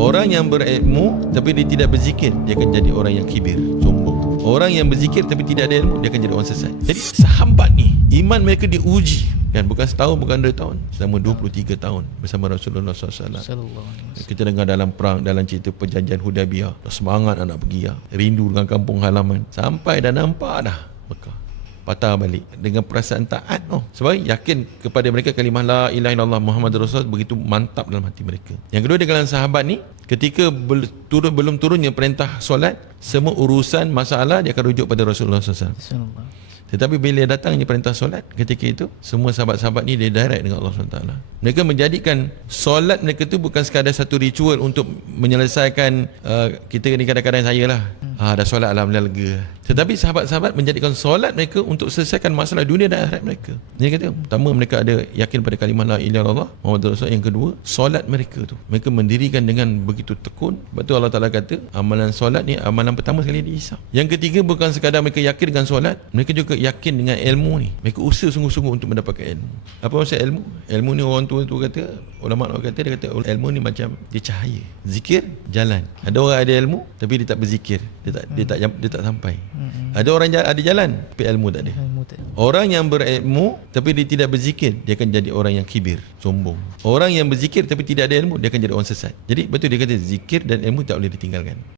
Orang yang berilmu tapi dia tidak berzikir, dia akan jadi orang yang kibir, sombong. Orang yang berzikir tapi tidak ada ilmu, dia akan jadi orang sesat. Jadi sahabat ni, iman mereka diuji, kan, bukan setahun, bukan 2 tahun, selama 23 tahun bersama Rasulullah SAW. Kita dengar dalam perang, dalam cerita perjanjian Hudaibiyah, semangat nak pergi, rindu dengan kampung halaman, sampai dah nampak dah Mekah, patah balik dengan perasaan taat, sebab yakin kepada mereka kalimah la ilaha illallah Muhammadur Rasulullah begitu mantap dalam hati mereka. Yang kedua, di kalangan sahabat ni, ketika belum turunnya perintah solat, semua urusan masalah dia akan rujuk pada Rasulullah SAW. Tetapi bila datangnya perintah solat, ketika itu semua sahabat-sahabat ni dia direct dengan Allah SWT. Mereka menjadikan solat mereka tu bukan sekadar satu ritual untuk menyelesaikan kita ni kadang-kadang saya lah, dah solat alhamdulillah lega. Tetapi sahabat-sahabat menjadikan solat mereka untuk selesaikan masalah dunia dan akhirat mereka. Dia kata, pertama mereka ada yakin pada kalimah la ilaha illallah Muhammadur Rasulullah. Yang kedua, solat mereka tu mereka mendirikan dengan begitu tekun. Betul Allah Ta'ala kata amalan solat ni amalan pertama sekali dihisap. Yang ketiga, bukan sekadar mereka yakin dengan solat, mereka juga yakin dengan ilmu ni. Mereka usaha sungguh-sungguh untuk mendapatkan ilmu. Apa maksud ilmu? Ilmu ni orang tua tu kata, ulama kata, dia kata ilmu ni macam dia cahaya, zikir jalan. Ada orang ada ilmu tapi dia tak berzikir, dia tak sampai. Ada orang ada jalan tapi ilmu tak ada. Orang yang berilmu tapi dia tidak berzikir, dia akan jadi orang yang kibir, sombong. Orang yang berzikir tapi tidak ada ilmu, dia akan jadi orang sesat. Jadi betul dia kata zikir dan ilmu tak boleh ditinggalkan.